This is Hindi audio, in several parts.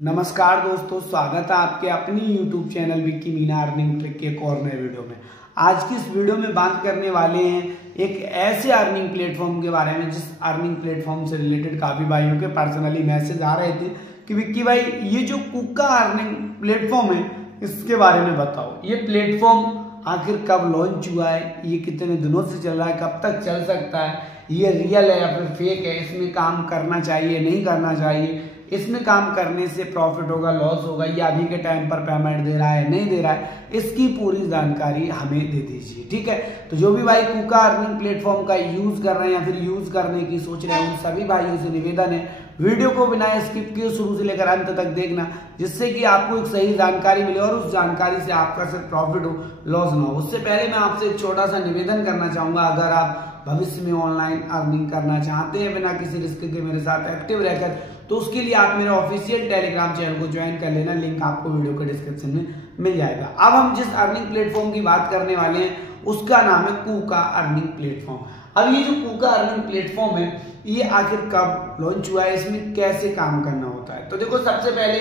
नमस्कार दोस्तों, स्वागत है आपके अपनी YouTube channel Vicky Meena earning trick के एक और नए वीडियो में। आज की इस वीडियो में बात करने वाले हैं एक ऐसे अर्निंग प्लेटफॉर्म के बारे में जिस अर्निंग प्लेटफॉर्म से रिलेटेड काफ़ी भाइयों के पर्सनली मैसेज आ रहे थे कि विक्की भाई ये जो कुका अर्निंग प्लेटफॉर्म है इसके बारे में बताओ। ये प्लेटफॉर्म आखिर कब लॉन्च हुआ है, ये कितने दिनों से चल रहा है, कब तक चल सकता है, ये रियल है या फिर फेक है, इसमें काम करना चाहिए नहीं करना चाहिए, इसमें काम करने से प्रॉफिट होगा लॉस होगा, ये अभी के टाइम पर पेमेंट दे रहा है नहीं दे रहा है, इसकी पूरी जानकारी हमें दे दीजिए। ठीक है, तो जो भी भाई कुका अर्निंग प्लेटफॉर्म का यूज कर रहे हैं या फिर यूज करने की सोच रहे हैं उन सभी भाइयों से निवेदन है वीडियो को बिना स्किप किए शुरू से लेकर अंत तक देखना, जिससे कि आपको एक सही जानकारी मिले और उस जानकारी से आपका सिर्फ प्रॉफिट हो लॉस ना हो। उससे पहले मैं आपसे एक छोटा सा निवेदन करना चाहूंगा, अगर आप भविष्य में ऑनलाइन अर्निंग करना चाहते हैं बिना किसी रिस्क के मेरे साथ एक्टिव रहकर, तो उसके लिए आप मेरे ऑफिशियल टेलीग्राम चैनल को ज्वाइन कर लेना, लिंक आपको वीडियो के डिस्क्रिप्शन में मिल जाएगा। अब हम जिस अर्निंग प्लेटफॉर्म की बात करने वाले हैं उसका नाम है कुका अर्निंग प्लेटफॉर्म। अब ये जो कुका अर्निंग प्लेटफॉर्म है ये आखिर कब लॉन्च हुआ है, इसमें कैसे काम करना होता है। तो देखो, सबसे पहले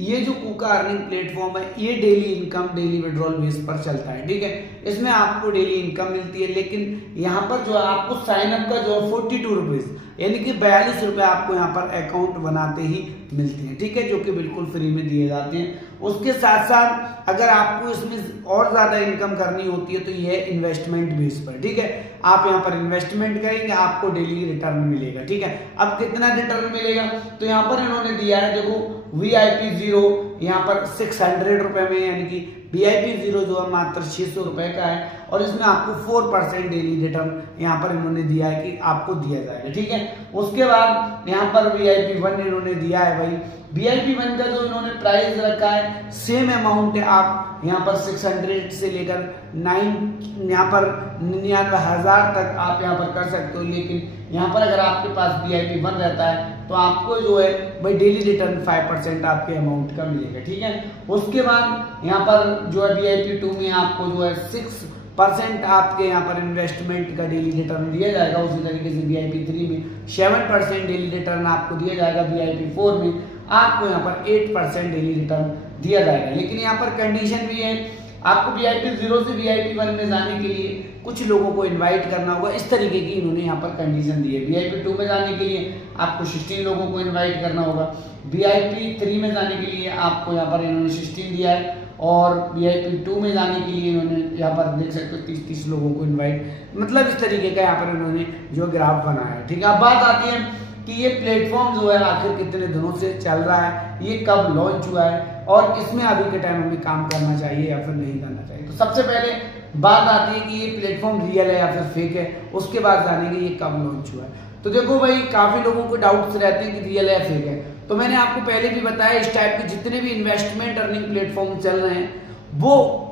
ये जो कुका अर्निंग प्लेटफॉर्म है ये daily income daily withdrawal base पर चलता है। ठीक है, इसमें आपको डेली इनकम मिलती है, लेकिन यहाँ पर जो है आपको साइन अप का जो है 42 रुपीज यानी कि 42 रुपए आपको यहाँ पर अकाउंट बनाते ही मिलते हैं। ठीक है, जो कि बिल्कुल फ्री में दिए जाते हैं। उसके साथ साथ अगर आपको इसमें और ज्यादा इनकम करनी होती है तो यह इन्वेस्टमेंट बेस पर। ठीक है, आप यहाँ पर इन्वेस्टमेंट करेंगे आपको डेली रिटर्न मिलेगा। ठीक है, अब कितना रिटर्न मिलेगा तो यहाँ पर इन्होंने दिया है, देखो VIP 0 यहाँ पर 600 रुपए में, यानी कि VIP 0 जो है मात्र 600 रुपए का है और इसमें आपको 4% डेली रिटर्न यहाँ पर इन्होंने दिया है कि आपको दिया जाएगा। ठीक है, उसके बाद यहाँ पर VIP 1 इन्होंने दिया है भाई। VIP 1 का जो इन्होंने प्राइस रखा है सेम अमाउंट है, आप यहाँ पर 600 से लेकर 99,000 तक आप यहाँ पर कर सकते हो, लेकिन यहाँ पर अगर आपके पास VIP 1 रहता है तो आपको जो है भाई डेली रिटर्न 5% आपके अमाउंट का मिलेगा। ठीक है, उसके बाद यहाँ पर जो है VIP 2 में आपको जो है 6% आपके यहाँ पर इन्वेस्टमेंट का डेली रिटर्न दिया जाएगा। उसी तरीके से VIP 3 में 7% डेली रिटर्न आपको दिया जाएगा। VIP 4 में आपको यहाँ पर 8% डेली रिटर्न दिया जाएगा। लेकिन यहाँ पर कंडीशन भी है, आपको VIP 0 से VIP 1 में जाने के लिए कुछ लोगों को इनवाइट करना होगा, इस तरीके की इन्होंने यहाँ पर कंडीशन दी है। VIP 2 में जाने के लिए आपको 16 लोगों को इनवाइट करना होगा। VIP 3 में जाने के लिए आपको यहाँ पर इन्होंने 16 दिया है और VIP 2 में जाने के लिए इन्होंने यहाँ पर देख सकते हो 30 लोगों को इन्वाइट, मतलब इस तरीके का यहाँ पर इन्होंने जो ग्राफ बनाया है। ठीक है, अब बात आती है कि ये प्लेटफॉर्म जो है आखिर कितने दिनों से चल रहा है, ये कब लॉन्च हुआ है और इसमें अभी के टाइम हमें काम करना चाहिए या फिर नहीं करना चाहिए। तो सबसे पहले बात आती है कि ये प्लेटफॉर्म रियल है या फिर फेक है, उसके बाद जानेंगे ये कब लॉन्च हुआ है। तो देखो भाई, काफी लोगों को डाउट्स रहते हैं कि रियल है या फेक है। तो मैंने आपको पहले भी बताया, इस टाइप के जितने भी इन्वेस्टमेंट अर्निंग प्लेटफॉर्म चल रहे हैं वो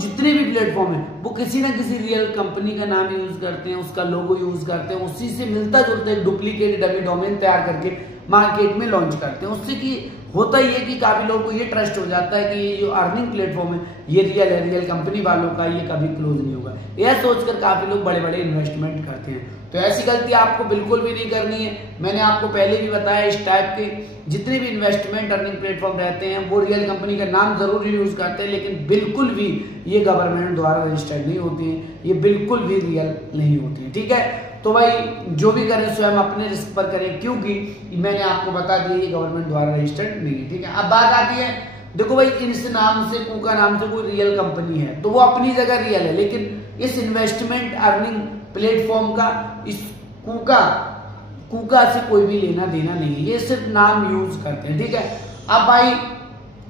जितने भी प्लेटफॉर्म है वो किसी ना किसी रियल कंपनी का नाम यूज करते हैं, उसका लोगो यूज करते हैं, उसी से मिलता जुलता एक डुप्लीकेट डमी डोमेन तैयार करके मार्केट में लॉन्च करते हैं। उससे कि होता ही है कि काफी लोगों को ये ट्रस्ट हो जाता है कि ये जो अर्निंग प्लेटफॉर्म है ये रियल है, रियल कंपनी वालों का, ये कभी क्लोज नहीं होगा, यह सोचकर काफी लोग बड़े बड़े इन्वेस्टमेंट करते हैं। तो ऐसी गलती आपको बिल्कुल भी नहीं करनी है। मैंने आपको पहले भी बताया, इस टाइप के जितने भी इन्वेस्टमेंट अर्निंग प्लेटफॉर्म रहते हैं वो रियल कंपनी का नाम जरूर यूज करते हैं, लेकिन बिल्कुल भी ये गवर्नमेंट द्वारा रजिस्टर्ड नहीं होती है, ये बिल्कुल भी रियल नहीं होती है। ठीक है, तो भाई जो भी करें स्वयं अपने रिस्क पर करें, क्योंकि मैंने आपको बता दिया ये गवर्नमेंट द्वारा रजिस्टर्ड नहीं है। ठीक है, अब बात आती है, देखो भाई, इस नाम से कुका नाम से कोई रियल कंपनी है तो वो अपनी जगह रियल है, लेकिन इस इन्वेस्टमेंट अर्निंग प्लेटफॉर्म का इस कुका से कोई भी लेना देना नहीं है, ये सिर्फ नाम यूज करते हैं। ठीक है, अब भाई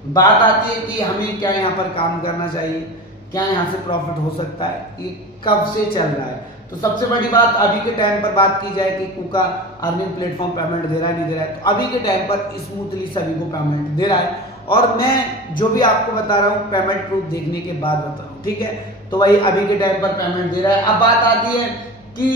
बात आती है कि हमें क्या यहाँ पर काम करना चाहिए, क्या यहाँ से प्रॉफिट हो सकता है, ये कब से चल रहा है। तो सबसे बड़ी बात, अभी के टाइम पर बात की जाए कि कुका अर्निंग प्लेटफॉर्म पेमेंट दे रहा है नहीं दे रहा है, तो अभी के टाइम पर स्मूथली सभी को पेमेंट दे रहा है और मैं जो भी आपको बता रहा हूँ पेमेंट प्रूफ देखने के बाद बता रहा हूँ। ठीक है, तो भाई अभी के टाइम पर पेमेंट दे रहा है। अब बात आती है कि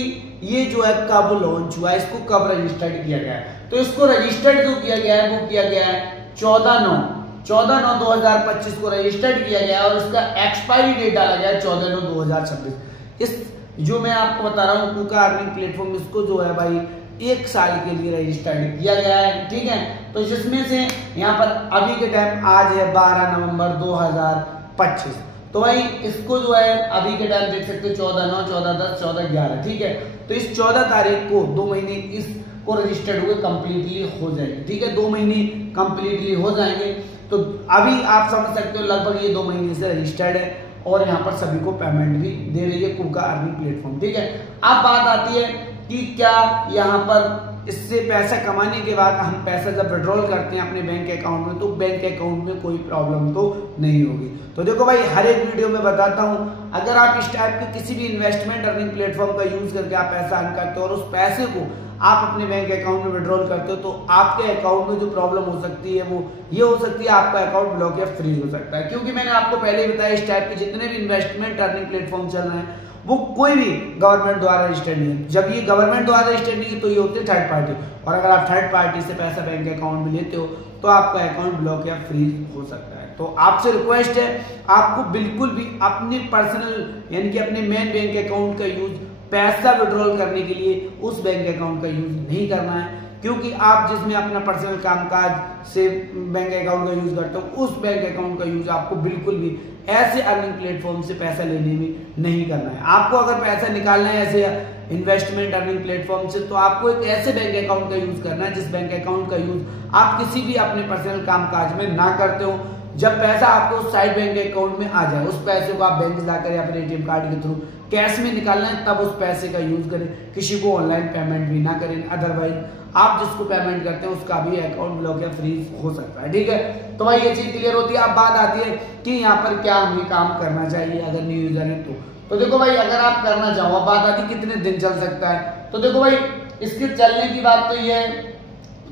ये जो है कब लॉन्च हुआ है, इसको कब रजिस्टर्ड किया गया है। तो इसको रजिस्टर्ड जो किया गया है वो किया गया है 14/9/2025 को रजिस्टर्ड किया गया है और इसका एक्सपायरी डेट डाला गया है 14/9/2026। इस जो मैं आपको बता रहा हूँ कुका अर्निंग प्लेटफॉर्म, इसको जो है भाई 1 साल के लिए रजिस्टर्ड किया गया है। ठीक है, तो जिसमें से यहाँ पर अभी के टाइम आज है 12 नवंबर 2025, तो भाई इसको जो है अभी के टाइम देख सकते हो 14/9, 14/10, 14/11। ठीक है, तो इस 14 तारीख को 2 महीने इसको रजिस्टर्ड हुए कंप्लीटली हो जाएंगे। ठीक है, 2 महीने कंप्लीटली हो जाएंगे। तो अभी आप समझ सकते हो लगभग ये 2 महीने से रजिस्टर्ड है और यहाँ पर सभी को पेमेंट भी दे रही है कुका अर्निंग प्लेटफॉर्म। ठीक है, अब बात आती है कि क्या यहाँ पर इससे पैसा कमाने के बाद हम पैसा जब विड्रॉल करते हैं अपने बैंक अकाउंट में, तो बैंक अकाउंट में कोई प्रॉब्लम तो नहीं होगी। तो देखो भाई, हर एक वीडियो में बताता हूँ, अगर आप इस टाइप के किसी भी इन्वेस्टमेंट अर्निंग प्लेटफॉर्म का यूज करके आप पैसा अर्न करते हो और उस पैसे को आप अपने बैंक अकाउंट में विड्रॉल करते हो, तो आपके अकाउंट में जो प्रॉब्लम हो सकती है वो ये हो सकती है, आपका अकाउंट ब्लॉक या फ्रीज हो सकता है। क्योंकि मैंने आपको पहले ही बताया, इस टाइप के जितने भी इन्वेस्टमेंट अर्निंग प्लेटफॉर्म चल रहे हैं वो कोई भी गवर्नमेंट द्वारा रजिस्टर्ड नहीं है। जब ये गवर्नमेंट द्वारा रजिस्टर्ड नहीं है तो ये होते हैं थर्ड पार्टी, और अगर आप थर्ड पार्टी से पैसा बैंक अकाउंट में लेते हो तो आपका अकाउंट ब्लॉक या फ्रीज हो सकता है। तो आपसे रिक्वेस्ट है, आपको बिल्कुल भी अपने पर्सनल यानी कि अपने मेन बैंक अकाउंट का यूज पैसा विड्रॉल करने के लिए उस बैंक अकाउंट का यूज नहीं करना है, क्योंकि आप जिसमें अपना पर्सनल कामकाज से बैंक अकाउंट का यूज करते हो उस बैंक अकाउंट का यूज आपको बिल्कुल भी ऐसे अर्निंग प्लेटफॉर्म से पैसा लेने में नहीं करना है। आपको अगर पैसा निकालना है ऐसे इन्वेस्टमेंट अर्निंग प्लेटफॉर्म से, तो आपको एक ऐसे बैंक अकाउंट का यूज करना है जिस बैंक अकाउंट का यूज आप किसी भी अपने पर्सनल कामकाज में ना करते हो। जब पैसा आपको साइड बैंक अकाउंट में आ जाए, उस पैसे को आप बैंक जाकर या फिर ATM कार्ड के थ्रू कैश में निकालना है, तब उस पैसे का यूज करें, किसी को ऑनलाइन पेमेंट भी ना करें। अदरवाइज आप जिसको पेमेंट करते हैं उसका भी अकाउंट ब्लॉक या फ्रीज हो सकता है। ठीक है, तो भाई ये चीज क्लियर होती है। अब बात आती है कि यहाँ पर क्या हमें काम करना चाहिए अगर न्यू यूजर है तो देखो भाई, अगर आप करना चाहो, बात आती है कितने दिन चल सकता है। तो देखो भाई, इसके चलने की बात तो ये है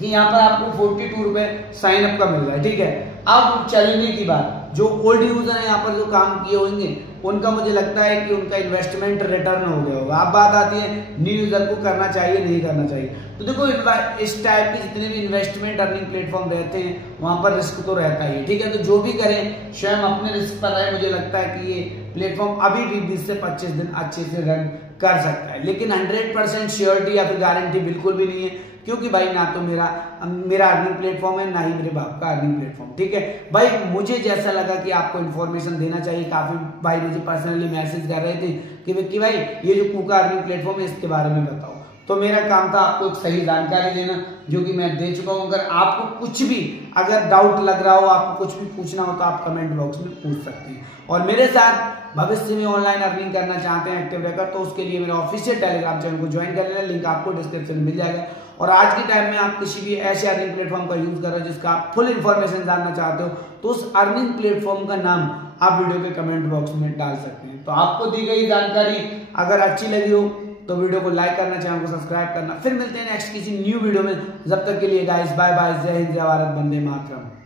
कि यहाँ पर आपको 42 रुपए साइन अप का मिल रहा है। ठीक है, अब चलने की बात, जो ओल्ड यूजर है यहाँ पर जो काम किए होंगे उनका मुझे लगता है कि उनका इन्वेस्टमेंट रिटर्न हो गया होगा। अब बात आती है न्यू यूजर को करना चाहिए नहीं करना चाहिए। तो देखो, इस टाइप के जितने भी इन्वेस्टमेंट अर्निंग प्लेटफॉर्म रहते हैं वहां पर रिस्क तो रहता ही है। ठीक है, तो जो भी करें स्वयं अपने रिस्क पर रहे। मुझे लगता है कि ये प्लेटफॉर्म अभी भी 20 से 25 दिन अच्छे से रन कर सकता है, लेकिन 100% श्योरिटी या फिर गारंटी बिल्कुल भी नहीं है, क्योंकि भाई ना तो मेरा अर्निंग प्लेटफॉर्म है, ना ही मेरे बाप का अर्निंग प्लेटफॉर्म। ठीक है भाई, मुझे जैसा लगा कि आपको इन्फॉर्मेशन देना चाहिए। काफी भाई मुझे पर्सनली मैसेज कर रहे थे कि विक्की भाई ये जो कुका अर्निंग प्लेटफॉर्म है इसके बारे में बताओ, तो मेरा काम था आपको एक सही जानकारी देना, जो कि मैं दे चुका हूं। अगर आपको कुछ भी अगर डाउट लग रहा हो, आपको कुछ भी पूछना हो, तो आप कमेंट बॉक्स में पूछ सकते हैं। और मेरे साथ भविष्य में ऑनलाइन अर्निंग करना चाहते हैं एक्टिव रहकर, तो उसके लिए मेरे ऑफिशियल टेलीग्राम चैनल को ज्वाइन कर लेना, लिंक आपको डिस्क्रिप्शन में मिल जाएगा। और आज के टाइम में आप किसी भी ऐसे अर्निंग प्लेटफॉर्म का यूज कर रहे हो जिसका आप फुल इन्फॉर्मेशन जानना चाहते हो, तो उस अर्निंग प्लेटफॉर्म का नाम आप वीडियो के कमेंट बॉक्स में डाल सकते हैं। तो आपको दी गई जानकारी अगर अच्छी लगी हो तो वीडियो को लाइक करना, चैनल को सब्सक्राइब करना। फिर मिलते हैं नेक्स्ट किसी न्यू वीडियो में। जब तक के लिए गाइस बाय बाय, जय हिंद, जय भारत, वंदे मातरम।